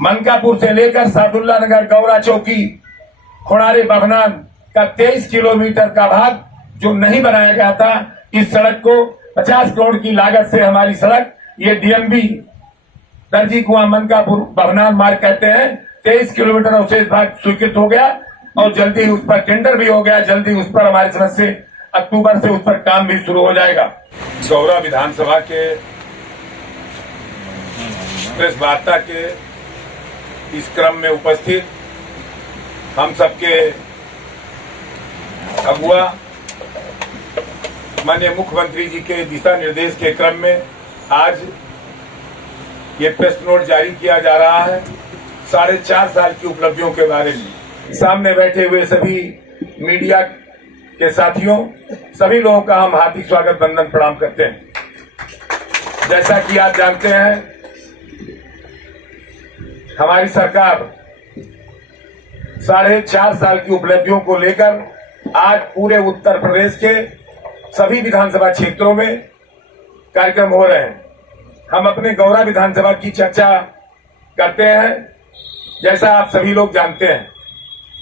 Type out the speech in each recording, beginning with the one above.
मनकापुर से लेकर सादुल्ला नगर गौरा चौकी खोड़ारे बभनान का 23 किलोमीटर का भाग जो नहीं बनाया गया था, इस सड़क को 50 करोड़ की लागत से हमारी सड़क, ये डीएमबी दर्जी कुआं मनकापुर बभनान मार्ग कहते हैं, 23 किलोमीटर अवशेष भाग स्वीकृत हो गया और जल्दी उस पर टेंडर भी हो गया। जल्दी उस पर हमारी समझ से अक्टूबर से उस पर काम भी शुरू हो जाएगा। गौरा विधानसभा के प्रेस वार्ता के इस क्रम में उपस्थित हम सबके अगुआ माननीय मुख्यमंत्री जी के दिशा निर्देश के क्रम में आज ये प्रेस नोट जारी किया जा रहा है 4.5 साल की उपलब्धियों के बारे में। सामने बैठे हुए सभी मीडिया के साथियों, सभी लोगों का हम हार्दिक स्वागत वंदन प्रणाम करते हैं। जैसा कि आप जानते हैं, हमारी सरकार 4.5 साल की उपलब्धियों को लेकर आज पूरे उत्तर प्रदेश के सभी विधानसभा क्षेत्रों में कार्यक्रम हो रहे हैं। हम अपने गौरा विधानसभा की चर्चा करते हैं। जैसा आप सभी लोग जानते हैं,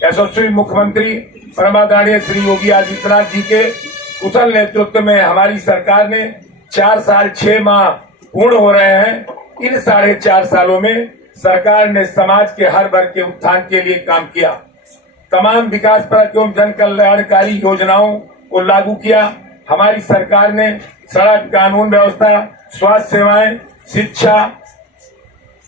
यशस्वी मुख्यमंत्री परमादरणीय श्री योगी आदित्यनाथ जी के कुशल नेतृत्व में हमारी सरकार ने 4 साल 6 माह पूर्ण हो रहे हैं। इन 4.5 सालों में सरकार ने समाज के हर वर्ग के उत्थान के लिए काम किया। तमाम विकासपरक एवं जन कल्याणकारी योजनाओं को लागू किया। हमारी सरकार ने सड़क, कानून व्यवस्था, स्वास्थ्य सेवाएं, शिक्षा,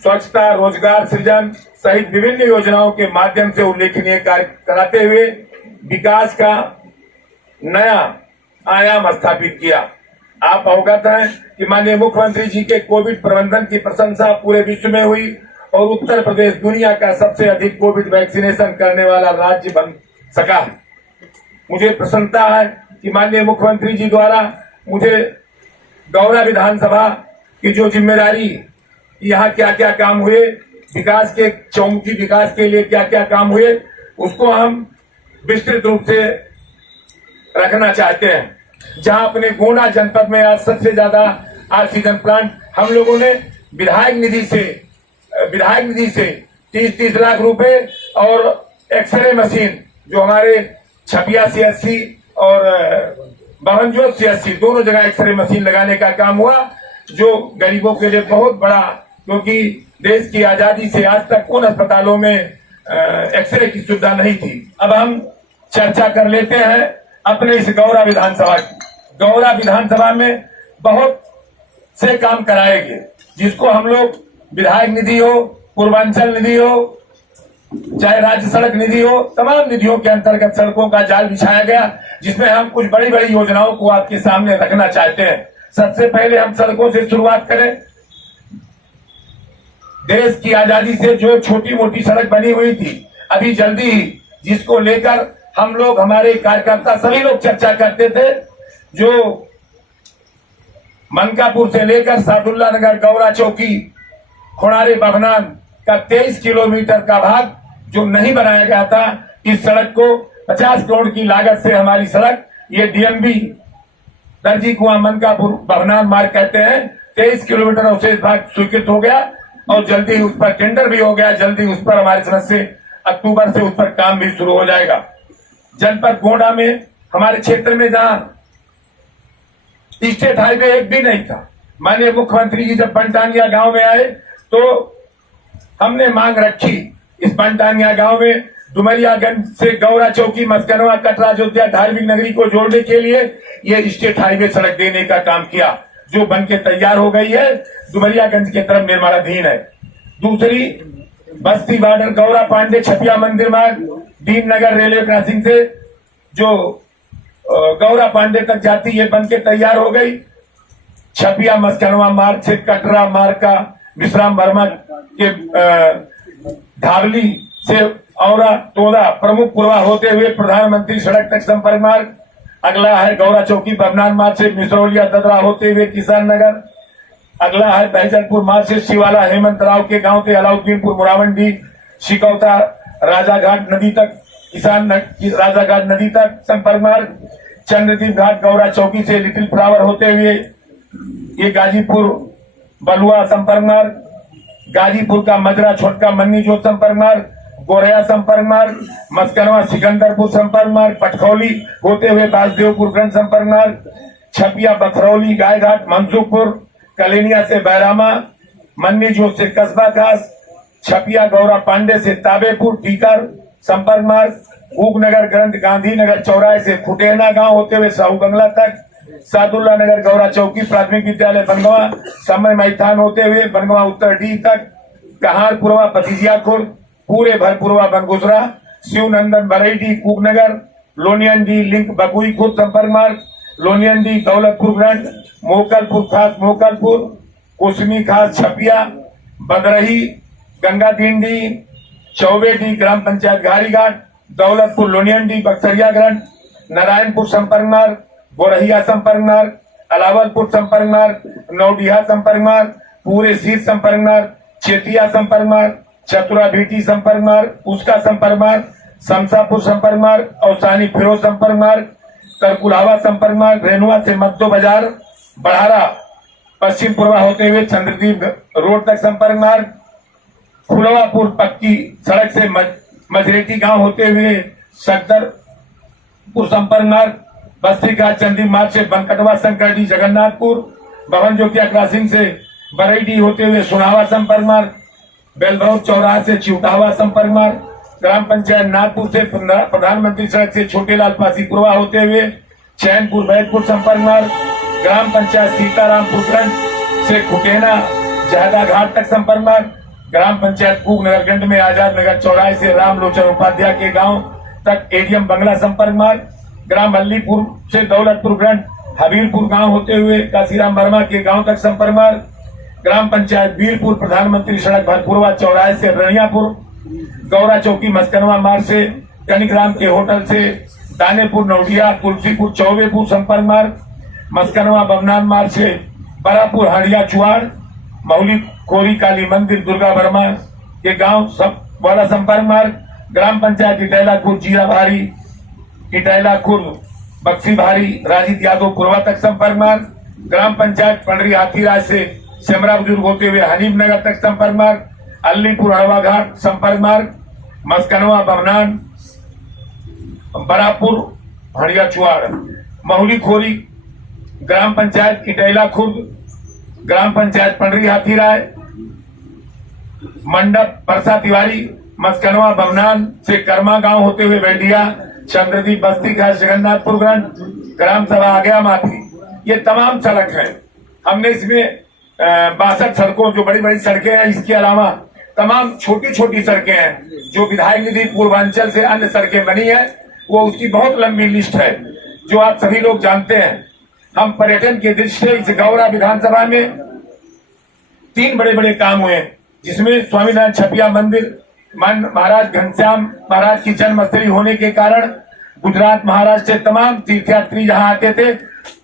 स्वच्छता, रोजगार सृजन सहित विभिन्न योजनाओं के माध्यम से उल्लेखनीय कार्य कराते हुए विकास का नया आयाम स्थापित किया। आप अवगत हैं कि माननीय मुख्यमंत्री जी के कोविड प्रबंधन की प्रशंसा पूरे विश्व में हुई और उत्तर प्रदेश दुनिया का सबसे अधिक कोविड वैक्सीनेशन करने वाला राज्य बन सका है। मुझे प्रसन्नता है कि माननीय मुख्यमंत्री जी द्वारा मुझे गौरा विधानसभा की जो जिम्मेदारी, यहाँ क्या क्या काम हुए, विकास के चौमुखी विकास के लिए क्या क्या काम हुए, उसको हम विस्तृत रूप से रखना चाहते हैं। जहां अपने गोंडा जनपद में आज सबसे ज्यादा ऑक्सीजन प्लांट हम लोगों ने विधायक निधि से 30 लाख रुपए और एक्सरे मशीन जो हमारे छपिया CSC और बहनजोत CSC दोनों जगह एक्सरे मशीन लगाने का काम हुआ, जो गरीबों के लिए बहुत बड़ा, क्योंकि देश की आजादी से आज तक उन अस्पतालों में एक्सरे की सुविधा नहीं थी। अब हम चर्चा कर लेते हैं अपने इस गौरा विधानसभा की। गौरा विधानसभा में बहुत से काम कराएंगे, जिसको हम लोग विधायक निधि हो, पूर्वांचल निधि हो, चाहे राज्य सड़क निधि हो, तमाम निधियों के अंतर्गत सड़कों का जाल बिछाया गया, जिसमें हम कुछ बड़ी बड़ी योजनाओं को आपके सामने रखना चाहते हैं। सबसे पहले हम सड़कों से शुरुआत करें। देश की आजादी से जो छोटी मोटी सड़क बनी हुई थी, अभी जल्दी ही जिसको लेकर हम लोग, हमारे कार्यकर्ता सभी लोग चर्चा करते थे, जो मनकापुर से लेकर सादुल्ला नगर गौरा चौकी खोड़ारे बभनान का 23 किलोमीटर का भाग जो नहीं बनाया गया था, इस सड़क को 50 करोड़ की लागत से हमारी सड़क, ये डीएमबी दर्जी कुआं मनकापुर बभनान मार्ग कहते हैं, 23 किलोमीटर अवशेष भाग स्वीकृत हो गया और जल्दी उस पर टेंडर भी हो गया। जल्दी उस पर हमारी समझ से अक्टूबर से उस पर काम भी शुरू हो जाएगा। जनपद गोंडा में, हमारे क्षेत्र में जहां स्टेट हाईवे एक भी नहीं था, माननीय मुख्यमंत्री जी जब बनटानिया गांव में आए तो हमने मांग रखी, इस बनटानिया गांव में डुमरियागंज से गौरा चौकी, मस्कनवा, कटरा, अयोध्या, धार्मिक नगरी को जोड़ने के लिए ये स्टेट हाईवे सड़क देने का काम किया, जो बन के तैयार हो गई है, डुमरियागंज की तरफ निर्माणाधीन है। दूसरी बस्ती बॉर्डर गौरा पांडे छपिया मंदिर मार्ग, दीन नगर रेलवे क्रॉसिंग से जो गौरा पांडे तक जाती है, बन के तैयार हो गई। छपिया मस्कनवा मार्ग से कटरा मार्ग का विश्राम वर्मा के धावली से औरा तोदा प्रमुख पूर्वा होते हुए प्रधानमंत्री सड़क तक संपर्क मार्ग। अगला है गौरा चौकी बभनान मार्ग से मिसरौलिया ददरा होते हुए किसान नगर। अगला है बहजनपुर मार्ग से शिवाला हेमंत राव के गांव से अलाउद्दीनपुर मुरावंडी शिकौता राजाघाट नदी तक राजाघाट नदी तक संपर्क मार्ग। चंद्रदीप घाट गौरा चौकी से लिटिल फ्लावर होते हुए ये गाजीपुर बलुआ संपर्क मार्ग। गाजीपुर का मजरा छोटका मन्नी जोत संपर्क मार्ग, गोरैया संपर्क मार्ग, मस्करवा सिकंदरपुर संपर्क मार्ग, पटखौली होते हुए बासदेवपुर ग्रंथ संपर्क मार्ग, छपिया बखरौली गायघाट मनसुखपुर, कलेनिया से बैरामा, मन्नी जोत से कस्बा खास, छपिया गौरा पांडे से ताबेपुर टीकर संपर्क मार्ग, ऊगनगर ग्रंथ गांधीनगर चौराहे से खुटेना गांव होते हुए साहू बंगला तक, सादुल्ला नगर गौरा चौकी प्राथमिक विद्यालय बनगवा समय मैदान होते हुए बनगवा उत्तर डी तक, कहारपुरवा भतीजियाखुर पूरे भरपुरवा बनगुजरा, शिवनंदन बरईडी कूकनगर, लोनियन डी लिंक बकुई खुर्द संपर्क मार्ग, लोनियन डी दौलतपुर ग्रंथ, मोकलपुर खास मोकलपुर, कुसमी खास छपिया, बदरही गंगा दिंडी, चौबेडी ग्राम पंचायत घारीघाट, दौलतपुर लोनियन डी बक्सरिया ग्रंथ, नारायणपुर संपर्क मार्ग, गोरहिया संपर्क मार्ग, अलावलपुर संपर्क मार्ग, नौडिहा संपर्क मार्ग, पूरे सीर संपर्क मार्ग, चेतिया संपर्क मार्ग, चतुरा भीटी संपर्क मार्ग, उसका संपर्क मार्ग, समसापुर संपर्क मार्ग, औसानी फिरोज संपर्क मार्ग, तरकुलावा संपर्क मार्ग, रेनुआ से मद्दो बाजार बढ़ारा पश्चिम पूर्वा होते हुए चंद्रदीप रोड तक संपर्क मार्ग, फुलवापुर पक्की सड़क से मजरेटी गांव होते हुए सकदरपुर संपर्क मार्ग, बस्ती का चंदी मार्ग से बनकटवा संकरडी जगन्नाथपुर, भवन ज्योतिया क्रॉसिंग से बरईडी होते हुए सुनावा संपर्क मार्ग, बेलभौत चौराहा से चिउटावा संपर्क मार्ग, ग्राम पंचायत नागपुर से प्रधानमंत्री सड़क से छोटेलाल पासीपुरवा होते हुए चैनपुर बैदपुर संपर्क मार्ग, ग्राम पंचायत सीतारामपुर ग्रंथ से खुटेना जहदा घाट तक संपर्क मार्ग, ग्राम पंचायत कूकनगरगंज में आजाद नगर चौराहे से रामलोचन उपाध्याय के गांव तक एडीएम बंगला संपर्क मार्ग, ग्राम अलीपुर से दौलतपुर ग्रंथ हबीरपुर गांव होते हुए काशीराम वर्मा के गांव तक संपर्क मार्ग, ग्राम पंचायत वीरपुर प्रधानमंत्री सड़क भरपुरवा चौराहे से रनियापुर, गौरा चौकी मस्कनवा मार्ग से कनिकराम के होटल से दानेपुर नौडिया तुलसीपुर चौबेपुर संपर्क मार्ग, मस्कनवा बमनान मार्ग से बरापुर हड़िया चुआड़, मौली खोरी काली मंदिर दुर्गा वर्मा के गांव सब वाला संपर्क मार्ग, ग्राम पंचायत इटैला खुर्द जीरा भारी, इटैला खुर्द बक्सी भारी राजीत यादव पूर्वा तक संपर्क मार्ग, ग्राम पंचायत पंडरी हाथीराज से सेमरा बुजुर्ग होते हुए हनीफ नगर तक संपर्क मार्ग, अलीपुर अड़वा घाट संपर्क मार्ग, मस्कनवा बमनान बरापुर हड़िया चुआड़, महुली खोरी ग्राम पंचायत इटैला खुर्द, ग्राम पंचायत पंडरी हाथीराय, मंडप परसा तिवारी, मस्कनवा बमनान से कर्मा गांव होते हुए बेडिया चंद्रदीप बस्ती का जगन्नाथपुर ग्रंथ, ग्राम सभा आ गया माथी, ये तमाम सड़क है। हमने इसमें 62 सड़कों जो बड़ी बड़ी सड़कें हैं, इसके अलावा तमाम छोटी छोटी सड़कें हैं जो विधायक निधि पूर्वांचल से अन्य सड़कें बनी है, वो उसकी बहुत लंबी लिस्ट है जो आप सभी लोग जानते हैं। हम पर्यटन के दृष्टि से इस गौरा विधानसभा में 3 बड़े बड़े काम हुए, जिसमें स्वामीनारायण छपिया मंदिर महाराज घनश्याम महाराज की जन्मस्थली होने के कारण गुजरात महाराष्ट्र से तमाम तीर्थयात्री जहां आते थे,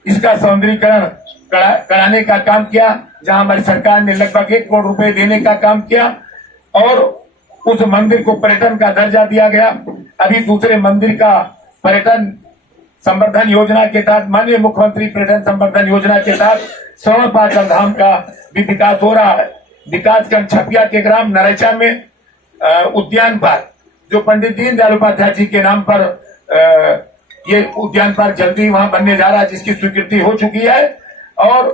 इसका सौंदर्यीकरण कराने का काम किया, जहां हमारी सरकार ने लगभग 1 करोड़ रुपए देने का काम किया और उस मंदिर को पर्यटन का दर्जा दिया गया। अभी दूसरे मंदिर का पर्यटन संवर्धन योजना के तहत, माननीय मुख्यमंत्री पर्यटन संवर्धन योजना के तहत श्रवण पाटन धाम का भी विकास हो रहा है। विकासखंड छपिया के ग्राम नरेचा में उद्यान पार्क, जो पंडित दीनदयाल उपाध्याय जी के नाम पर ये उद्यान पार्क जल्दी वहां बनने जा रहा है, जिसकी स्वीकृति हो चुकी है। और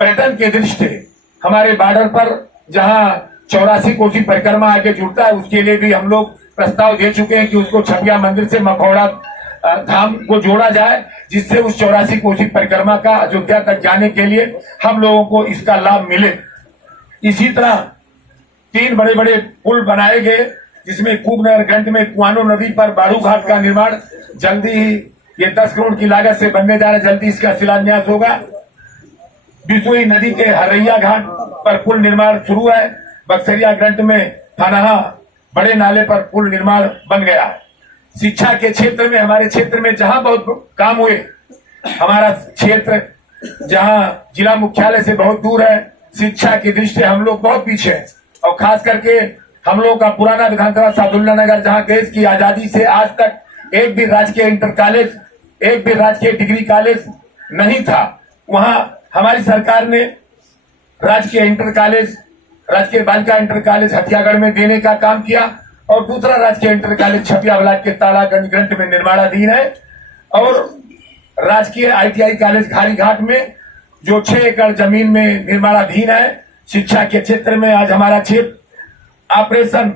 पर्यटन के दृष्टि हमारे बॉर्डर पर जहां 84 कोसी परिक्रमा आगे जुड़ता है, उसके लिए भी हम लोग प्रस्ताव दे चुके हैं कि उसको छपिया मंदिर से मखौड़ा धाम को जोड़ा जाए, जिससे उस 84 कोसी परिक्रमा का अयोध्या तक जाने के लिए हम लोगों को इसका लाभ मिले। इसी तरह 3 बड़े बड़े पुल बनाए गए, जिसमें कूकनगरगंज में कुआनो नदी पर बाड़ू घाट का निर्माण जल्दी ही, ये 10 करोड़ की लागत से बनने जा रहा है, जल्दी इसका शिलान्यास होगा। बिसुई नदी के हरैया घाट पर पुल निर्माण शुरू है। बक्सरिया ग्रंथ में थानाहा बड़े नाले पर पुल निर्माण बन गया। शिक्षा के क्षेत्र में, हमारे क्षेत्र में जहां बहुत काम हुए, हमारा क्षेत्र जहां जिला मुख्यालय से बहुत दूर है, शिक्षा की दृष्टि हम लोग बहुत पीछे हैं। और खास करके हम लोग का पुराना विधानसभा सादुल्ला नगर, जहां देश की आजादी से आज तक एक भी राजकीय इंटर कॉलेज, एक भी राजकीय डिग्री कॉलेज नहीं था, वहां हमारी सरकार ने राजकीय इंटर कॉलेज राजकीय बालिका इंटर कॉलेज हथियागढ़ में देने का काम किया और दूसरा राजकीय इंटर कॉलेज छपिया ब्लॉक के तालागंज ग्रंथ में निर्माणाधीन है और राजकीय ITI कॉलेज घारीघाट में जो 6 एकड़ जमीन में निर्माणाधीन है। शिक्षा के क्षेत्र में आज हमारा क्षेत्र ऑपरेशन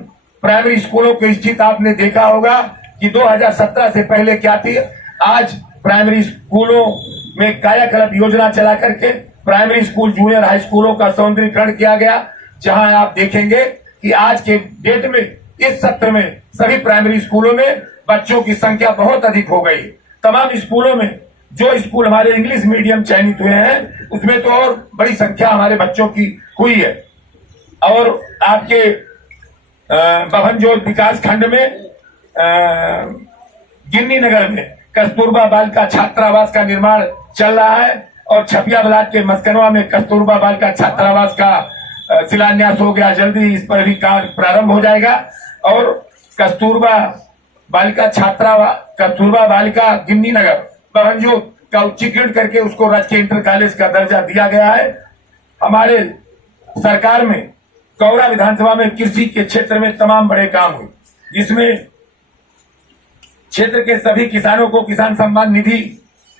प्राइमरी स्कूलों की स्थिति आपने देखा होगा कि 2017 से पहले क्या थी। आज प्राइमरी स्कूलों में कायाकल्प योजना चला करके प्राइमरी स्कूल जूनियर हाई स्कूलों का सौंदर्यीकरण किया गया, जहां आप देखेंगे कि आज के डेट में इस सत्र में सभी प्राइमरी स्कूलों में बच्चों की संख्या बहुत अधिक हो गई। तमाम स्कूलों में जो स्कूल हमारे इंग्लिश मीडियम चयनित हुए हैं उसमें तो और बड़ी संख्या हमारे बच्चों की हुई है। और आपके बभनजोत विकास खंड में गिन्नी नगर में कस्तूरबा बालिका छात्रावास का निर्माण चल रहा है और छपिया ब्लॉक के मस्कनवा में कस्तूरबा बालिका छात्रावास का शिलान्यास हो गया। जल्दी इस पर भी कार्य प्रारंभ हो जाएगा और कस्तूरबा बालिका गिन्नी नगर बभनजोत का उच्चीकरण करके उसको राजकीय इंटर कॉलेज का दर्जा दिया गया है। हमारे सरकार में गौरा विधानसभा में कृषि के क्षेत्र में तमाम बड़े काम हुए, जिसमें क्षेत्र के सभी किसानों को किसान सम्मान निधि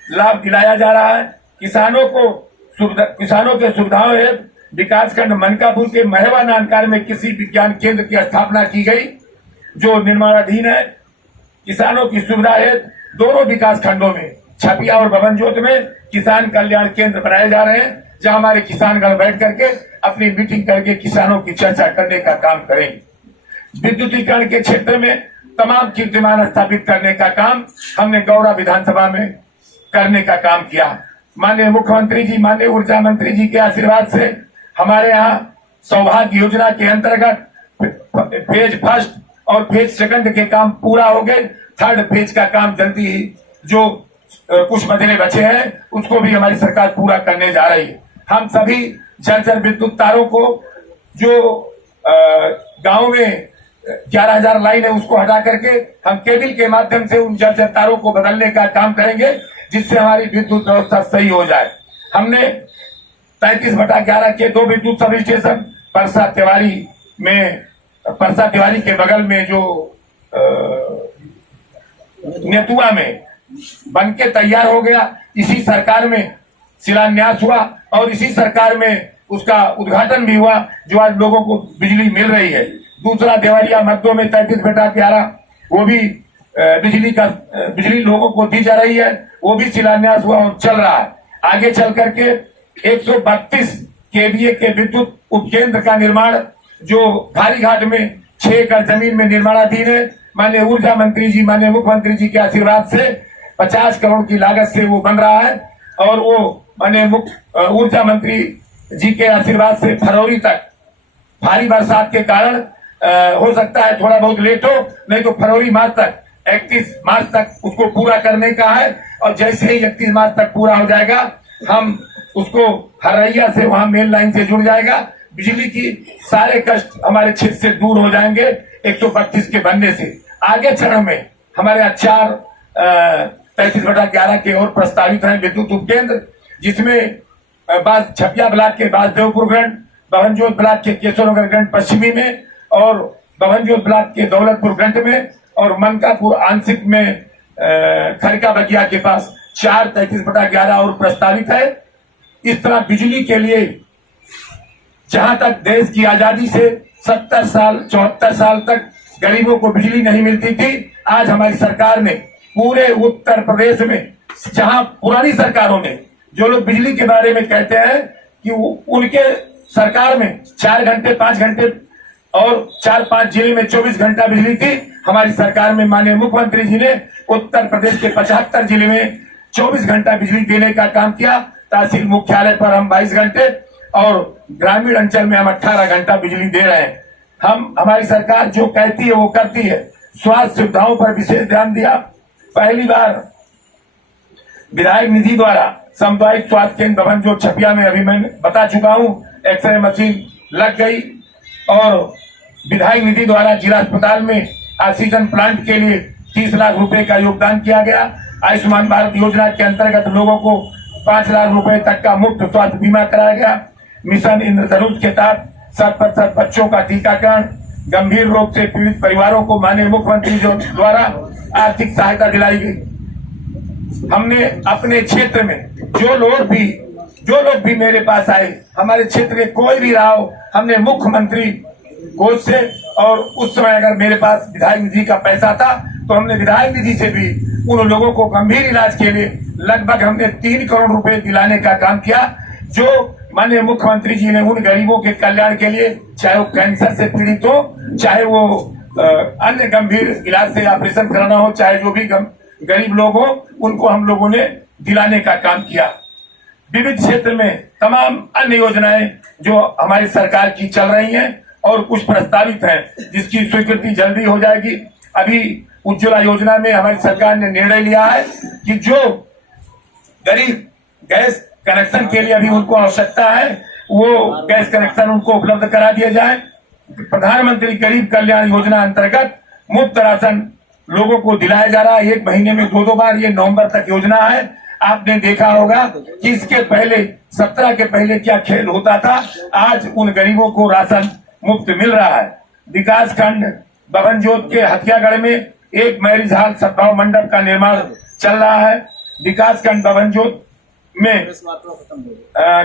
लाभ दिलाया जा रहा है। किसानों के सुविधाओं हेतु विकासखंड मनकापुर के महवा नानकार में कृषि विज्ञान केंद्र की स्थापना की गई, जो निर्माणाधीन है। किसानों की सुविधा हेतु दोनों विकास खंडों में छपिया और बभनजोत में किसान कल्याण केंद्र बनाए जा रहे हैं, जहां हमारे किसानगण बैठ करके अपनी मीटिंग करके किसानों की चर्चा करने का काम करेंगे। विद्युतीकरण के क्षेत्र में तमाम कीर्तिमान स्थापित करने का काम हमने गौरा विधानसभा में करने का काम किया। माननीय मुख्यमंत्री जी, माननीय ऊर्जा मंत्री जी के आशीर्वाद से हमारे यहाँ सौभाग्य योजना के अंतर्गत फेज फर्स्ट और फेज सेकंड के काम पूरा हो गए। थर्ड फेज का काम जल्दी ही जो कुछ महीने बचे हैं उसको भी हमारी सरकार पूरा करने जा रही है। हम सभी जर्जर विद्युत तारों को जो गांव में 11,000 लाइन है उसको हटा करके हम केबल के माध्यम से उन जर्जर तारों को बदलने का काम करेंगे, जिससे हमारी विद्युत व्यवस्था सही हो जाए। हमने 33/11 के 2 विद्युत सब स्टेशन परसा तिवारी के बगल में जो नेतुआ में बनके तैयार हो गया, इसी सरकार में शिलान्यास हुआ और इसी सरकार में उसका उद्घाटन भी हुआ, जो आज लोगों को बिजली मिल रही है। दूसरा देवरिया मध्य में 33/11 वो भी बिजली लोगों को दी जा रही है, वो भी शिलान्यास हुआ और चल रहा है। आगे चल करके 132 KVA के विद्युत उपकेंद्र का निर्माण जो घारीघाट में 6 एकड़ जमीन में निर्माणाधीन है। माननीय ऊर्जा मंत्री जी, माननीय मुख्यमंत्री जी के आशीर्वाद से 50 करोड़ की लागत से वो बन रहा है और वो माननीय ऊर्जा मंत्री जी के आशीर्वाद से फरवरी तक, भारी बरसात के कारण हो सकता है थोड़ा बहुत लेट हो, नहीं तो फरवरी मार्च तक 31 मार्च तक उसको पूरा करने का है। और जैसे ही 31 मार्च तक पूरा हो जाएगा हम उसको हरैया से वहां मेन लाइन से जुड़ जाएगा। बिजली की सारे कष्ट हमारे क्षेत्र से दूर हो जाएंगे 132 के बनने से। आगे चरण में हमारे 33/11 के और प्रस्तावित है विद्युत उपकेंद्र, जिसमें छपिया ब्लॉक के बासदेवपुर ग्रंथ, बभनजोत ब्लॉक के केशवनगर ग्रंथ पश्चिमी में और बभनजोत ब्लॉक के दौलतपुर ग्रंथ में और मनकापुर आंशिक में खरका बगिया के पास 4 33/11 और प्रस्तावित है। इस तरह बिजली के लिए जहां तक देश की आजादी से 70 साल 74 साल तक गरीबों को बिजली नहीं मिलती थी, आज हमारी सरकार ने पूरे उत्तर प्रदेश में, जहां पुरानी सरकारों में जो लोग बिजली के बारे में कहते हैं कि उनके सरकार में 4 घंटे 5 घंटे और 4-5 जिले में 24 घंटा बिजली थी, हमारी सरकार में माननीय मुख्यमंत्री जी ने उत्तर प्रदेश के 75 जिले में 24 घंटा बिजली देने का काम किया। तहसील मुख्यालय पर हम 22 घंटे और ग्रामीण अंचल में हम 18 घंटा बिजली दे रहे हैं। हमारी सरकार जो कहती है वो करती है। स्वास्थ्य सुविधाओं पर विशेष ध्यान दिया। पहली बार विधायक निधि द्वारा सामुदायिक स्वास्थ्य केंद्र बभनजोत छपिया में, अभी मैं बता चुका हूं, एक्सरे मशीन लग गई और विधायक निधि द्वारा जिला अस्पताल में ऑक्सीजन प्लांट के लिए 30 लाख रुपए का योगदान किया गया। आयुष्मान भारत योजना के अंतर्गत लोगों को 5 लाख रुपए तक का मुफ्त स्वास्थ्य बीमा कराया गया। मिशन इंद्रधनुष के तहत 100% बच्चों का टीकाकरण, गंभीर रोग से पीड़ित परिवारों को माननीय मुख्यमंत्री जो द्वारा आर्थिक सहायता दिलाई गई। हमने अपने क्षेत्र में जो लोग भी मेरे पास आए, हमारे क्षेत्र के कोई भी रहा हो, हमने मुख्यमंत्री कोष से और उस समय अगर मेरे पास विधायक निधि का पैसा था तो हमने विधायक निधि से भी उन लोगों को गंभीर इलाज के लिए लगभग हमने 3 करोड़ रुपए दिलाने का काम किया, जो माननीय मुख्यमंत्री जी ने उन गरीबों के कल्याण के लिए, चाहे वो कैंसर से पीड़ित हो, चाहे वो अन्य गंभीर इलाज से ऑपरेशन कराना हो, चाहे जो भी गरीब लोग हो, उनको हम लोगों ने दिलाने का काम किया। विविध क्षेत्र में तमाम अन्य योजनाएं जो हमारी सरकार की चल रही हैं और कुछ प्रस्तावित हैं, जिसकी स्वीकृति जल्दी हो जाएगी। अभी उज्ज्वला योजना में हमारी सरकार ने निर्णय लिया है कि जो गरीब गैस कनेक्शन के लिए अभी उनको आवश्यकता है, वो गैस कनेक्शन उनको उपलब्ध करा दिया जाए। प्रधानमंत्री गरीब कल्याण योजना अंतर्गत मुफ्त राशन लोगों को दिलाया जा रहा है, 1 महीने में 2 बार। ये नवंबर तक योजना है। आपने देखा होगा कि इसके पहले 17 के पहले क्या खेल होता था, आज उन गरीबों को राशन मुफ्त मिल रहा है। विकास खंड बभनजोत के हथियागढ़ में एक मैरिज हॉल सद्भाव मंडप का निर्माण चल रहा है। विकास खंड बभनजोत में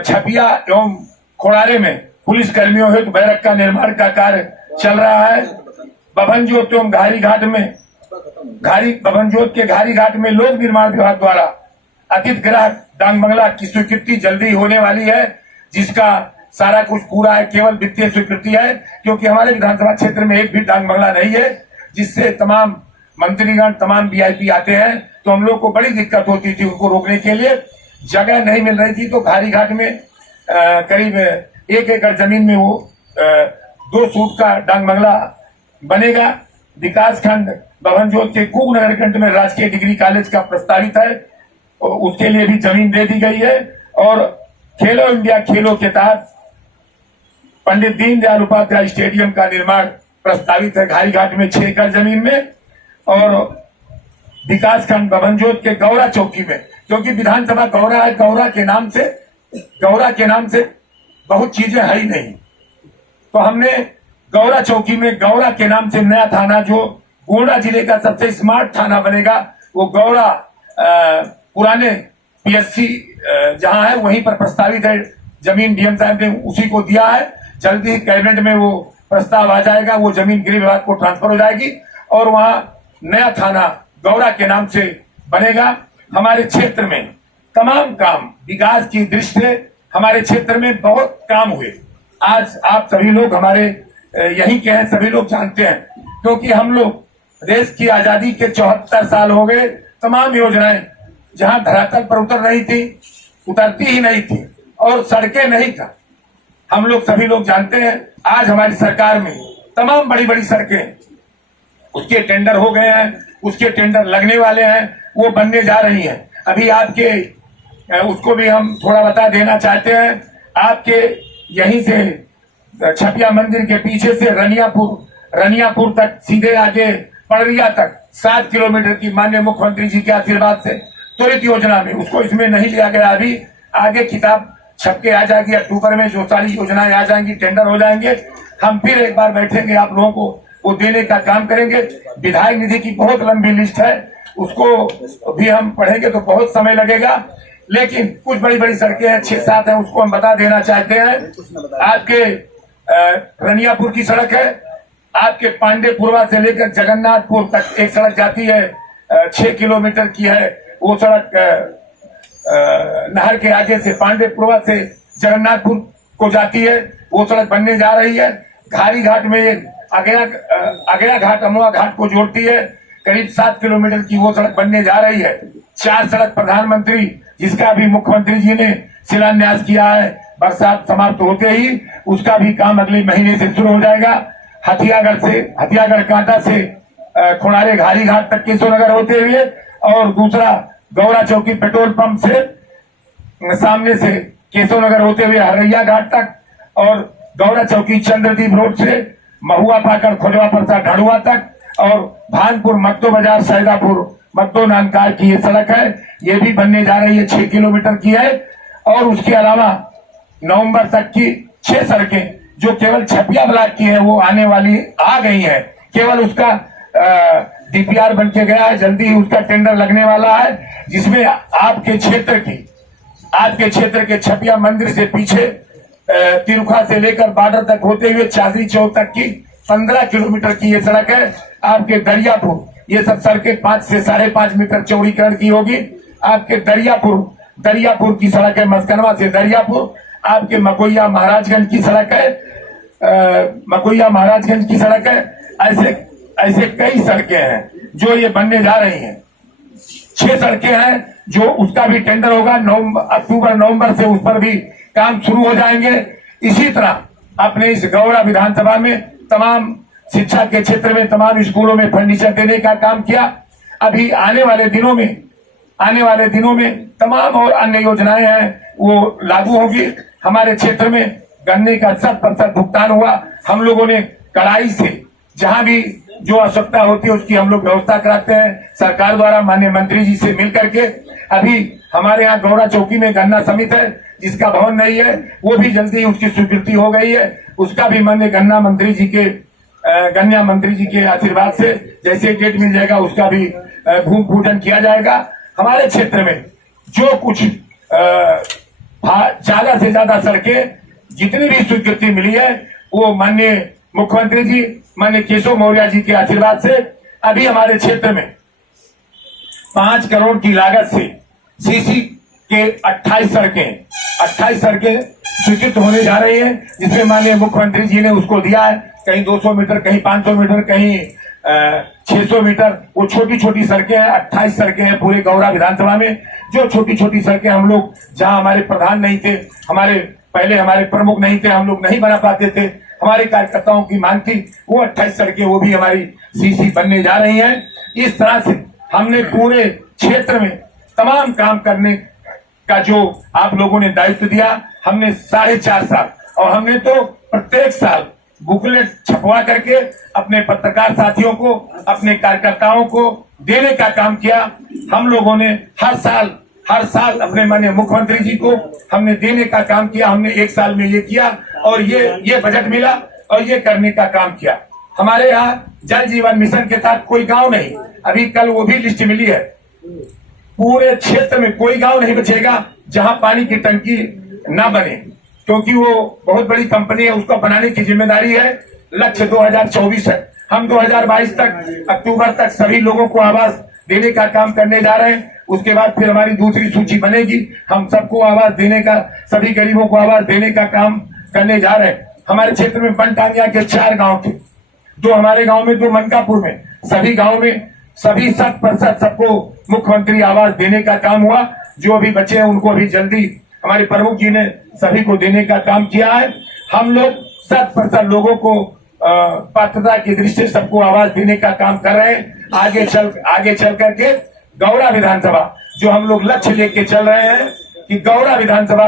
छपिया एवं खोड़ारे में पुलिस कर्मियों हेतु बैरक का निर्माण का कार्य चल रहा है। बभनजोत एवं घारी घाट में बभनजोत के घारी घाट में लोक निर्माण विभाग द्वारा अतिथि गृह डांग बंगला की स्वीकृति जल्दी होने वाली है, जिसका सारा कुछ पूरा है, केवल वित्तीय स्वीकृति है, क्योंकि हमारे विधानसभा क्षेत्र में एक भी डांग बंगला नहीं है, जिससे तमाम मंत्रीगण, तमाम वीआईपी आते हैं, तो हम लोग को बड़ी दिक्कत होती थी उनको रोकने के लिए, जगह नहीं मिल रही थी। तो घारी घाट में करीब 1 एकड़ जमीन में वो 2 सूट का डांग बंगला बनेगा। विकास खंड बभनजोत के कुग नगर कंठ में राजकीय डिग्री कॉलेज का प्रस्तावित है, उसके लिए भी जमीन दे दी गई है। और खेलो इंडिया खेलों के तहत पंडित दीनदयाल उपाध्याय स्टेडियम का निर्माण प्रस्तावित है घारी घाट में 6 एकड़ जमीन में। और विकास खंड बभनजोत के गौरा चौकी में, क्योंकि विधानसभा गौरा है, गौरा के नाम से बहुत चीजें है ही नहीं, तो हमने गौरा चौकी में गौरा के नाम से नया थाना, जो गोंडा जिले का सबसे स्मार्ट थाना बनेगा, वो गौरा पुराने पीएससी जहां है वहीं पर प्रस्तावित है। जमीन डीएम साहब ने उसी को दिया है, जल्दी ही कैबिनेट में वो प्रस्ताव आ जाएगा, वो जमीन गृह विभाग को ट्रांसफर हो जाएगी और वहां नया थाना गौरा के नाम से बनेगा। हमारे क्षेत्र में तमाम काम विकास की दृष्टि से हमारे क्षेत्र में बहुत काम हुए। आज आप सभी लोग हमारे यहीं के हैं, सभी लोग जानते हैं, क्योंकि हम लोग देश की आजादी के 74 साल हो गए। तमाम योजनाएं जहां धरातल पर उतरती ही नहीं थी और सड़कें नहीं था, हम लोग सभी लोग जानते हैं। आज हमारी सरकार में तमाम बड़ी बड़ी सड़कें, उसके टेंडर हो गए हैं, उसके टेंडर लगने वाले हैं, वो बनने जा रही हैं। अभी आपके उसको भी हम थोड़ा बता देना चाहते हैं। आपके यहीं से छपिया मंदिर के पीछे से रनियापुर तक, सीधे आगे पड़रिया तक 7 किलोमीटर की माननीय मुख्यमंत्री जी के आशीर्वाद से त्वरित योजना में, उसको इसमें नहीं लिया गया। अभी आगे किताब छप के आ जाएगी, अक्टूबर में जो सारी योजनाएं आ जाएंगी, टेंडर हो जाएंगे, हम फिर एक बार बैठेंगे, आप लोगों को वो देने का काम करेंगे। विधायक निधि की बहुत लंबी लिस्ट है, उसको भी हम पढ़ेंगे तो बहुत समय लगेगा, लेकिन कुछ बड़ी बड़ी सड़कें हैं, 6-7 हैं, उसको हम बता देना चाहते हैं। आपके रनियापुर की सड़क है, आपके पांडेपुरवा से लेकर जगन्नाथपुर तक एक सड़क जाती है, 6 किलोमीटर की है वो सड़क। नहर के आगे से पांडेपुरवा से जगन्नाथपुर को जाती है, वो सड़क बनने जा रही है। घारी घाट में एक अगया घाट अमवा घाट को जोड़ती है, करीब 7 किलोमीटर की वो सड़क बनने जा रही है। 4 सड़क प्रधानमंत्री, जिसका भी मुख्यमंत्री जी ने शिलान्यास किया है, बरसात समाप्त होते ही उसका भी काम अगले महीने से शुरू हो जाएगा। हथियागढ़ कांटा से खोड़ारे घारी घाट तक केशवनगर होते हुए, और दूसरा गौरा चौकी पेट्रोल पंप से सामने से केशवनगर होते हुए हरैया घाट तक, और गौरा चौकी चंद्रदीप रोड से महुआ पाकर खोजवा परसा ढाड़ुआ तक, और भानपुर मत्तो बाजार सैदापुर मत्तो नानकार की ये सड़क है, ये भी बनने जा रही है, 6 किलोमीटर की है। और उसके अलावा नवंबर तक की 6 सड़कें जो केवल छपिया ब्लॉक की है वो आने वाली आ गई है, केवल उसका डीपीआर बन के गया है, जल्दी ही उसका टेंडर लगने वाला है, जिसमें आपके क्षेत्र के छपिया मंदिर से पीछे तिरुखा से लेकर बॉर्डर तक होते हुए चांदनी चौक तक की 15 किलोमीटर की ये सड़क है। आपके दरियापुर, ये सब सड़कें 5 से 5.5 मीटर चौड़ीकरण की होगी। आपके दरियापुर की सड़क है, मस्कनवा से दरियापुर। आपके मकोइया महाराजगंज की सड़क है, ऐसे कई सड़कें हैं जो ये बनने जा रही हैं। 6 सड़कें हैं जो उसका भी टेंडर होगा, अक्टूबर नवंबर से उस पर भी काम शुरू हो जाएंगे। इसी तरह अपने इस गौरा विधानसभा में तमाम शिक्षा के क्षेत्र में तमाम स्कूलों में फर्नीचर देने का काम किया। अभी आने वाले दिनों में तमाम और अन्य योजनाएं हैं वो लागू होगी। हमारे क्षेत्र में गन्ने का 100% भुगतान हुआ। हम लोगों ने कड़ाई से जहां भी जो आवश्यकता होती है उसकी हम लोग व्यवस्था कराते हैं सरकार द्वारा, माननीय मंत्री जी से मिल करके। अभी हमारे यहाँ गौरा चौकी में गन्ना समिति है जिसका भवन नहीं है, वो भी जल्दी उसकी स्वीकृति हो गई है। उसका भी माननीय गन्ना मंत्री जी के आशीर्वाद से जैसे डेट मिल जाएगा उसका भी भूमि पूजन किया जाएगा। हमारे क्षेत्र में जो कुछ ज्यादा से ज्यादा सड़कें जितनी भी स्वीकृति मिली है वो माननीय मुख्यमंत्री जी, माननीय केशव मौर्य जी के आशीर्वाद से अभी हमारे क्षेत्र में 5 करोड़ की लागत से सीसी के 28 सड़कें स्वीकृत होने जा रही हैं, जिसमें माननीय मुख्यमंत्री जी ने उसको दिया है। कहीं 200 मीटर, कहीं 500 मीटर, कहीं 600 मीटर। वो छोटी छोटी सड़कें हैं, 28 सड़कें हैं पूरे गौरा विधानसभा में। जो छोटी छोटी सड़कें हम लोग, जहां हमारे प्रधान नहीं थे, पहले हमारे प्रमुख नहीं थे, हम लोग नहीं बना पाते थे, हमारे कार्यकर्ताओं की मांग थी, वो 28 सड़कें वो भी हमारी सीसी बनने जा रही हैं। इस तरह से हमने पूरे क्षेत्र में तमाम काम करने का जो आप लोगों ने दायित्व दिया, हमने 4.5 साल, और हमने तो प्रत्येक साल बुकलेट छपवा करके अपने पत्रकार साथियों को, अपने कार्यकर्ताओं को देने का काम किया। हम लोगों ने हर साल अपने माननीय मुख्यमंत्री जी को हमने देने का काम किया। हमने 1 साल में ये किया और ये बजट मिला और ये करने का काम किया। हमारे यहाँ जल जीवन मिशन के तहत कोई गांव नहीं, अभी कल वो भी लिस्ट मिली है, पूरे क्षेत्र में कोई गांव नहीं बचेगा जहां पानी की टंकी ना बने, क्योंकि वो बहुत बड़ी कंपनी है, उसको बनाने की जिम्मेदारी है। लक्ष्य 2024 है। हम 2022 तक अक्टूबर तक सभी लोगों को आवास देने का काम करने जा रहे हैं। उसके बाद फिर हमारी दूसरी सूची बनेगी, हम सबको आवास देने का, सभी गरीबों को आवास देने का काम करने जा रहे हैं। हमारे क्षेत्र में बनटानिया के 4 गांव थे, 2 हमारे गांव में, 2 मनकापुर में। सभी गांव में सभी 100% सबको मुख्यमंत्री आवास देने का काम हुआ। जो अभी बचे हैं उनको अभी जल्दी हमारे प्रमुख जी ने सभी को देने का काम किया है। हम लोग 100% लोगों को पात्रता की दृष्टि से सबको आवास देने का काम कर रहे हैं। आगे चल करके गौरा विधानसभा जो हम लोग लक्ष्य लेके चल रहे हैं कि गौरा विधानसभा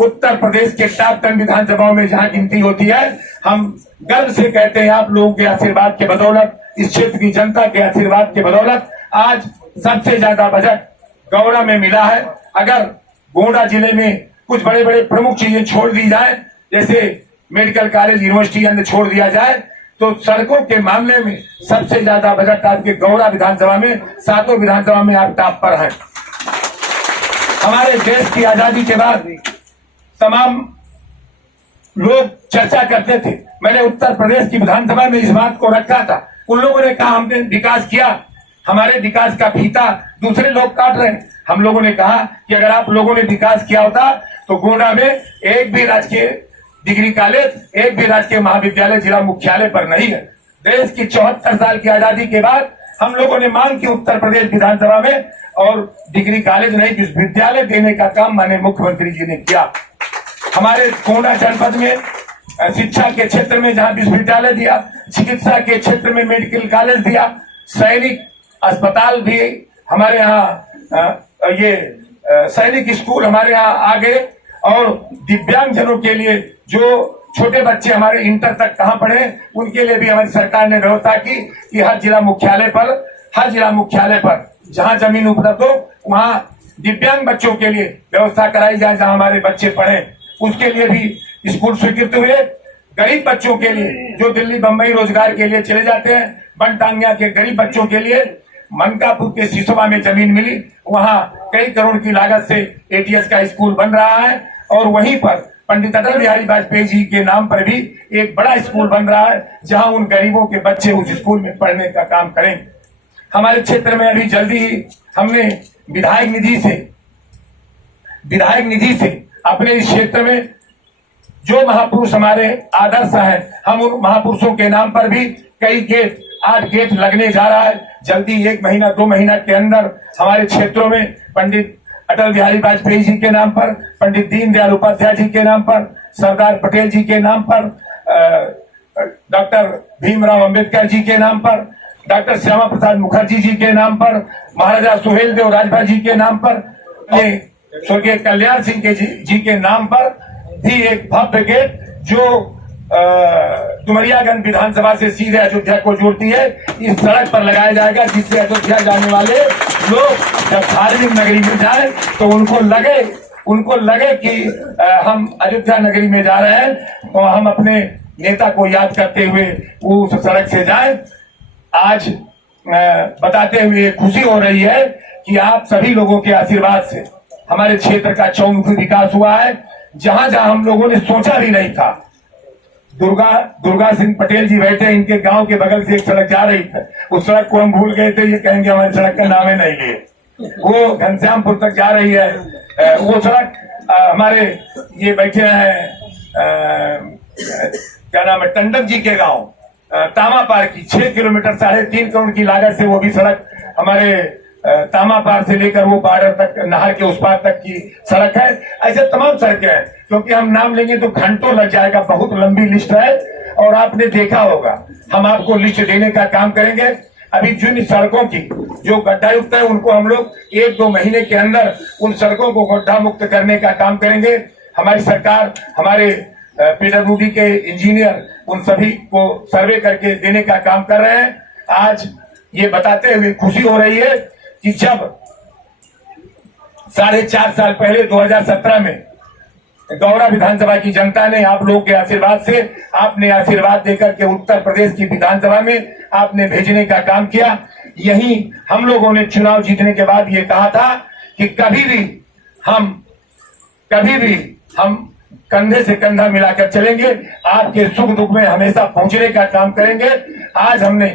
उत्तर प्रदेश के टॉप 10 विधानसभाओं में जहां गिनती होती है, हम गर्व से कहते हैं आप लोगों के आशीर्वाद के बदौलत, इस क्षेत्र की जनता के आशीर्वाद के बदौलत आज सबसे ज्यादा बजट गौरा में मिला है। अगर गोंडा जिले में कुछ बड़े बड़े प्रमुख चीजें छोड़ दी जाए, जैसे मेडिकल कॉलेज, यूनिवर्सिटी अन्य छोड़ दिया जाए, तो सड़कों के मामले में सबसे ज्यादा बजट आपके गौरा विधानसभा में, 7 विधानसभा में आप टॉप पर हैं। हमारे देश की आजादी के बाद तमाम लोग चर्चा करते थे, मैंने उत्तर प्रदेश की विधानसभा में इस बात को रखा था। उन लोगों ने कहा हमने विकास किया, हमारे विकास का फीता दूसरे लोग काट रहे हैं। हम लोगों ने कहा कि अगर आप लोगों ने विकास किया होता तो गोंडा में एक भी राजकीय डिग्री कॉलेज, एक भी राजकीय महाविद्यालय जिला मुख्यालय पर नहीं है। देश की 74 साल की आजादी के बाद हम लोगों ने मांग की उत्तर प्रदेश विधानसभा में, और डिग्री कॉलेज नहीं विश्वविद्यालय देने का काम माननीय मुख्यमंत्री जी ने किया। हमारे गोंडा जनपद में शिक्षा के क्षेत्र में जहां विश्वविद्यालय दिया, चिकित्सा के क्षेत्र में मेडिकल कॉलेज दिया, सैनिक अस्पताल भी हमारे यहाँ, ये सैनिक स्कूल हमारे यहाँ आ गए, और दिव्यांग जनों के लिए जो छोटे बच्चे हमारे इंटर तक कहाँ पढ़े उनके लिए भी हमारी सरकार ने व्यवस्था की कि हर जिला मुख्यालय पर जहाँ जमीन उपलब्ध हो वहाँ दिव्यांग बच्चों के लिए व्यवस्था कराई जाए, जहाँ हमारे बच्चे पढ़े। उसके लिए भी स्कूल स्वीकृत हुए। गरीब बच्चों के लिए जो दिल्ली बम्बई रोजगार के लिए चले जाते हैं, बनटांगिया के गरीब बच्चों के लिए मनकापुर के सिसोवा में जमीन मिली, वहां कई करोड़ की लागत से एटीएस का स्कूल बन रहा है। और वहीं पर पंडित अटल बिहारी वाजपेयी जी के नाम पर भी एक बड़ा स्कूल बन रहा है, जहां उन गरीबों के बच्चे उस स्कूल में पढ़ने का काम करेंगे। हमारे क्षेत्र में अभी जल्दी ही हमने विधायक निधि से अपने इस क्षेत्र में जो महापुरुष हमारे आदर्श हैं, हम उन महापुरुषों के नाम पर भी कई गेट, 8 गेट लगने जा रहा है। जल्दी 1 महीना 2 महीना के अंदर हमारे क्षेत्रों में पंडित अटल बिहारी वाजपेयी जी के नाम पर, पंडित दीनदयाल उपाध्याय जी के नाम पर, सरदार पटेल जी के नाम पर, डॉक्टर भीमराव अंबेडकर जी के नाम पर, डॉक्टर श्यामा प्रसाद मुखर्जी जी के नाम पर, महाराजा सुहेल देव राजभर जी के नाम पर, स्वर्गीय कल्याण सिंह जी के नाम पर भी एक भव्य गेट जो डुमरियागंज विधानसभा से सीधे अयोध्या को जोड़ती है, इस सड़क पर लगाया जाएगा, जिससे अयोध्या जाने वाले लोग जब धार्मिक नगरी में जाए तो उनको लगे कि हम अयोध्या नगरी में जा रहे हैं और हम अपने नेता को याद करते हुए उस सड़क से जाए। आज बताते हुए खुशी हो रही है कि आप सभी लोगों के आशीर्वाद से हमारे क्षेत्र का चौमुखी विकास हुआ है। जहां जहां हम लोगों ने सोचा भी नहीं था, दुर्गा सिंह पटेल जी बैठे, इनके गांव के बगल से एक सड़क जा रही थी, उस सड़क को हम भूल गए थे, ये कहेंगे हमारी सड़क का नाम ही नहीं लिए, वो घनश्यामपुर तक जा रही है। वो सड़क हमारे ये बैठे हैं क्या नाम है, टंडन जी के गांव तामापार की 6 किलोमीटर 3.5 करोड़ की लागत से वो भी सड़क हमारे तामापार से लेकर वो बॉर्डर तक, नहर के उस पार तक की सड़क है। ऐसे तमाम सड़कें हैं, क्योंकि हम नाम लेंगे तो घंटों लग जाएगा, बहुत लंबी लिस्ट है। और आपने देखा होगा, हम आपको लिस्ट देने का काम करेंगे। अभी जिन सड़कों की जो गड्ढा युक्त है, उनको हम लोग 1-2 महीने के अंदर उन सड़कों को गड्ढा मुक्त करने का काम करेंगे। हमारी सरकार, हमारे पीडब्ल्यूडी के इंजीनियर उन सभी को सर्वे करके देने का काम कर रहे हैं। आज ये बताते हुए खुशी हो रही है कि जब 4.5 साल पहले 2017 में गौरा विधानसभा की जनता ने आप लोगों के आशीर्वाद से, आपने आशीर्वाद देकर के उत्तर प्रदेश की विधानसभा में आपने भेजने का काम किया। यही हम लोगों ने चुनाव जीतने के बाद ये कहा था कि कभी भी हम कंधे से कंधा मिलाकर चलेंगे, आपके सुख दुख में हमेशा पहुंचने का काम करेंगे। आज हमने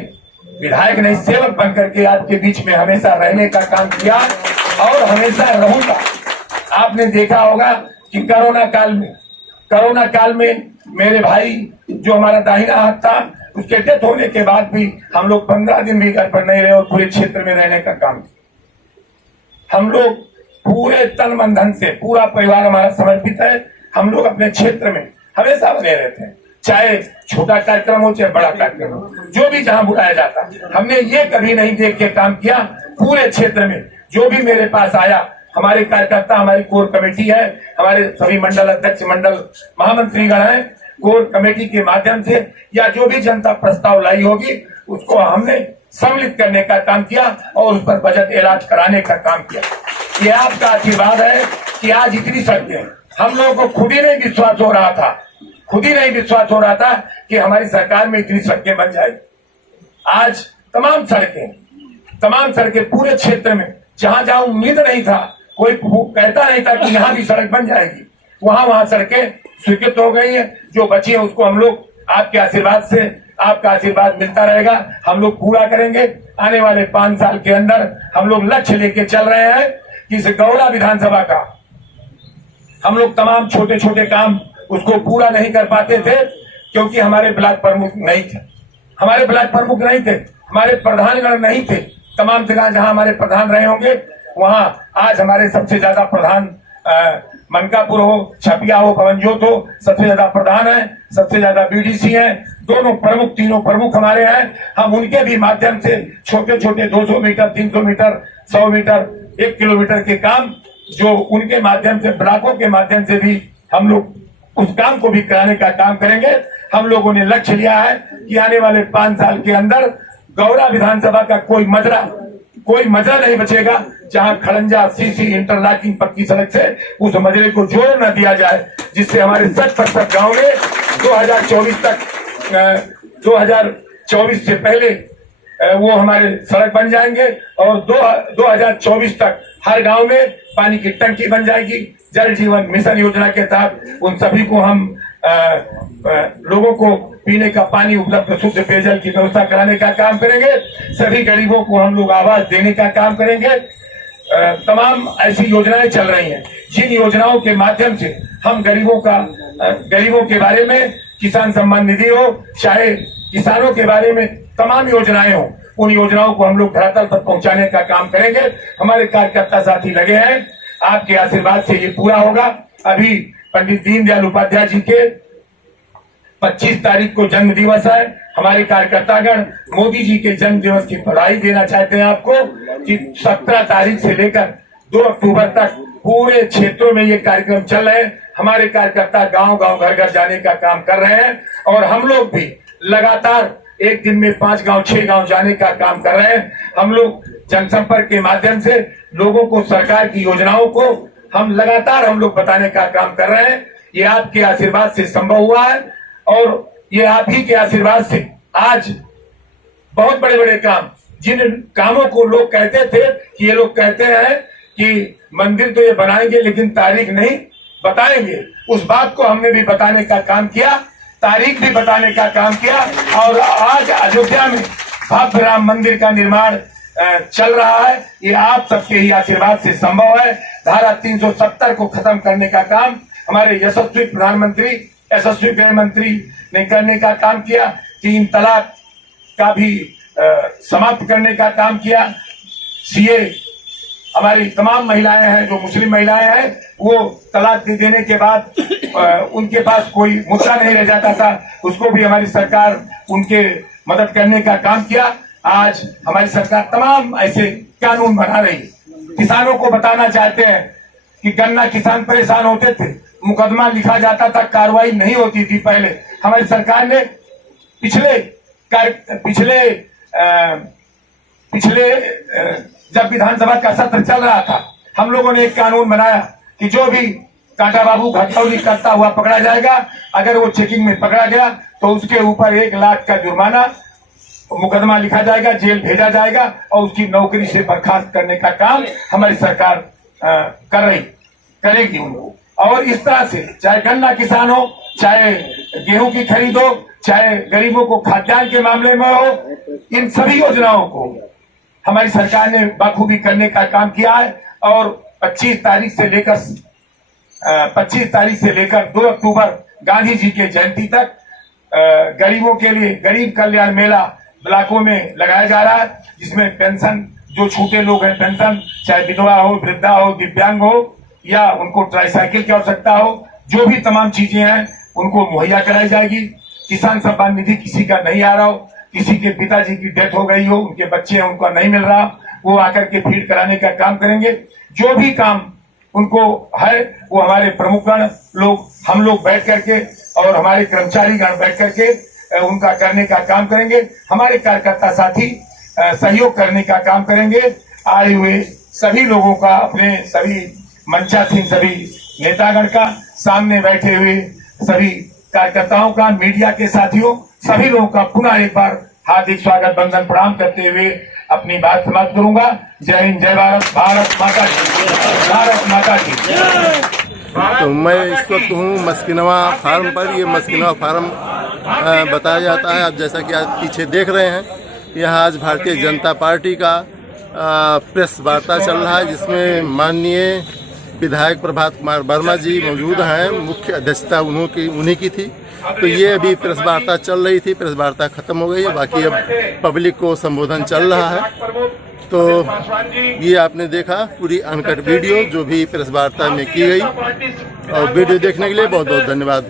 विधायक नहीं, सेवक बनकर के आपके बीच में हमेशा रहने का काम किया और हमेशा रहूंगा। आपने देखा होगा कि कोरोना काल में मेरे भाई जो हमारा दाहिना हाथ था, उसके डेथ होने के बाद भी हम लोग 15 दिन भी घर पर नहीं रहे और पूरे क्षेत्र में रहने का काम किया। हम लोग पूरे तन मन धन से, पूरा परिवार हमारा समर्पित है। हम लोग अपने क्षेत्र में हमेशा बने रहते हैं, चाहे छोटा कार्यक्रम हो चाहे बड़ा कार्यक्रम हो, जो भी जहां बुलाया जाता। हमने ये कभी नहीं देख के काम किया। पूरे क्षेत्र में जो भी मेरे पास आया, हमारे कार्यकर्ता, हमारी कोर कमेटी है, हमारे सभी मंडल अध्यक्ष, मंडल महामंत्रीगण हैं, कोर कमेटी के माध्यम से या जो भी जनता प्रस्ताव लाई होगी उसको हमने सम्मिलित करने का काम किया और उस पर बजट इलाज कराने का काम किया। ये आपका आशीर्वाद है कि आज इतनी सड़कें, हम लोगों को खुद ही नहीं विश्वास हो रहा था कि हमारी सरकार में इतनी सड़कें बन जाएगी। आज तमाम सड़कें पूरे क्षेत्र में, जहां जहां उम्मीद नहीं था, कोई कहता नहीं था कि यहाँ भी सड़क बन जाएगी, वहां सड़कें स्वीकृत हो गई हैं। जो बची है उसको हम लोग आपके आशीर्वाद से, आपका आशीर्वाद मिलता रहेगा, हम लोग पूरा करेंगे। आने वाले 5 साल के अंदर हम लोग लक्ष्य लेके चल रहे हैं कि इस गौरा विधानसभा का हम लोग तमाम छोटे छोटे काम उसको पूरा नहीं कर पाते थे, क्योंकि हमारे ब्लॉक प्रमुख नहीं थे, हमारे प्रधानगण नहीं थे। तमाम जगह जहां हमारे प्रधान रहे होंगे, वहां आज हमारे सबसे ज्यादा प्रधान मनकापुर हो, छपिया हो, पवनजोत हो, सबसे ज्यादा प्रधान है, सबसे ज्यादा बीडीसी हैं, तीनों प्रमुख हमारे हैं। हम उनके भी माध्यम से छोटे छोटे 200 मीटर, 300 मीटर, 100 मीटर, 1 किलोमीटर के काम, जो उनके माध्यम से, ब्लॉकों के माध्यम से भी हम लोग उस काम को भी कराने का काम करेंगे। हम लोगों ने लक्ष्य लिया है कि आने वाले 5 साल के अंदर गौरा विधानसभा का कोई मजरा कोई मजरा नहीं बचेगा जहां खड़ंजा सीसी इंटरलॉकिंग पक्की सड़क से उस मजरे को जोड़ न दिया जाए, जिससे हमारे 60% गाँव में 2024 तक 2024 से पहले वो हमारे सड़क बन जाएंगे और 2024 तक हर गांव में पानी की टंकी बन जाएगी। जल जीवन मिशन योजना के तहत उन सभी को हम लोगों को पीने का पानी उपलब्ध शुद्ध पेयजल की व्यवस्था कराने का काम करेंगे। सभी गरीबों को हम लोग आवास देने का काम करेंगे। तमाम ऐसी योजनाएं चल रही हैं जिन योजनाओं के माध्यम से हम गरीबों के बारे में, किसान सम्मान निधि हो चाहे किसानों के बारे में तमाम योजनाएं हो, उन योजनाओं को हम लोग धरातल पर पहुंचाने का काम करेंगे। हमारे कार्यकर्ता साथी लगे हैं, आपके आशीर्वाद से ये पूरा होगा। अभी पंडित दीनदयाल उपाध्याय जी के 25 तारीख को जन्म दिवस है। हमारे कार्यकर्तागण मोदी जी के जन्म दिवस की बधाई देना चाहते हैं आपको कि 17 तारीख से लेकर 2 अक्टूबर तक पूरे क्षेत्रों में ये कार्यक्रम चल रहे हैं। हमारे कार्यकर्ता गांव गांव घर घर जाने का काम कर रहे हैं और हम लोग भी लगातार एक दिन में 5 गांव 6 गांव जाने का काम कर रहे हैं। हम लोग जनसंपर्क के माध्यम से लोगों को सरकार की योजनाओं को हम लोग बताने का काम कर रहे हैं। ये आपके आशीर्वाद से संभव हुआ है और ये आप ही के आशीर्वाद से आज बहुत बड़े बड़े काम, जिन कामों को लोग कहते थे कि ये लोग कहते हैं कि मंदिर तो ये बनाएंगे लेकिन तारीख नहीं बताएंगे, उस बात को हमने भी बताने का काम किया, तारीख भी बताने का काम किया और आज अयोध्या में भव्य राम मंदिर का निर्माण चल रहा है। ये आप सबके ही आशीर्वाद से संभव है। धारा 370 को खत्म करने का काम हमारे यशस्वी प्रधानमंत्री, यशस्वी गृह मंत्री ने करने का काम किया। 3 तलाक का भी समाप्त करने का काम किया। सीए हमारी तमाम महिलाएं हैं, जो मुस्लिम महिलाएं हैं, वो तलाक दे देने के बाद उनके पास कोई मुद्दा नहीं रह जाता था, उसको भी हमारी सरकार उनके मदद करने का काम किया। आज हमारी सरकार तमाम ऐसे कानून बना रही है। किसानों को बताना चाहते हैं कि गन्ना किसान परेशान होते थे, मुकदमा लिखा जाता था, कार्रवाई नहीं होती थी। पहले हमारी सरकार ने पिछले जब विधानसभा का सत्र चल रहा था, हम लोगों ने एक कानून बनाया कि जो भी कांटा बाबू घटौली करता हुआ पकड़ा जाएगा, अगर वो चेकिंग में पकड़ा गया तो उसके ऊपर 1 लाख का जुर्माना, मुकदमा लिखा जाएगा, जेल भेजा जाएगा और उसकी नौकरी से बर्खास्त करने का काम हमारी सरकार करेगी उनको। और इस तरह से चाहे गन्ना किसान हो, चाहे गेहूं की खरीद हो, चाहे गरीबों को खाद्यान्न के मामले में हो, इन सभी योजनाओं को हमारी सरकार ने बखूबी करने का काम किया है। और 25 तारीख से लेकर 2 अक्टूबर गांधी जी के जयंती तक गरीबों के लिए गरीब कल्याण मेला ब्लॉकों में लगाया जा रहा है, जिसमें पेंशन, जो छूटे लोग हैं पेंशन, चाहे विधवा हो, वृद्धा हो, दिव्यांग हो या उनको ट्राईसाइकिल की आवश्यकता हो, जो भी तमाम चीजें हैं उनको मुहैया कराई जाएगी। किसान सम्मान निधि किसी का नहीं आ रहा हो, किसी के पिताजी की डेथ हो गई हो, उनके बच्चे हैं उनको नहीं मिल रहा, वो आकर के फीड कराने का काम करेंगे। जो भी काम उनको है वो हमारे प्रमुखगण लोग, हम लोग बैठ करके और हमारे कर्मचारी गण बैठ करके उनका करने का काम करेंगे। हमारे कार्यकर्ता साथी सहयोग करने का काम करेंगे। आए हुए सभी लोगों का, अपने सभी मंचासीन सभी नेतागण का, सामने बैठे हुए सभी कार्यकर्ताओं का, मीडिया के साथियों, सभी लोगों का पुनः एक बार हार्दिक स्वागत, वंदन, प्रणाम करते हुए अपनी बात समाप्त करूंगा। जय हिंद, जय भारत, भारत माता की, भारत माता की। तो मैं इस वक्त हूँ मस्किनवा फार्म पर। ये मस्किनवा फार्म बताया जाता है, आप जैसा कि आप पीछे देख रहे हैं, यहाँ आज भारतीय जनता पार्टी का प्रेस वार्ता चल रहा है, जिसमें माननीय विधायक प्रभात कुमार वर्मा जी मौजूद हैं। मुख्य अध्यक्षता उन्हीं की थी। तो ये अभी प्रेस वार्ता चल रही थी, प्रेस वार्ता खत्म हो गई है, बाकी अब पब्लिक को संबोधन चल रहा है। तो ये आपने देखा पूरी अनकट वीडियो जो भी प्रेस वार्ता में की गई, और वीडियो देखने के लिए बहुत बहुत धन्यवाद।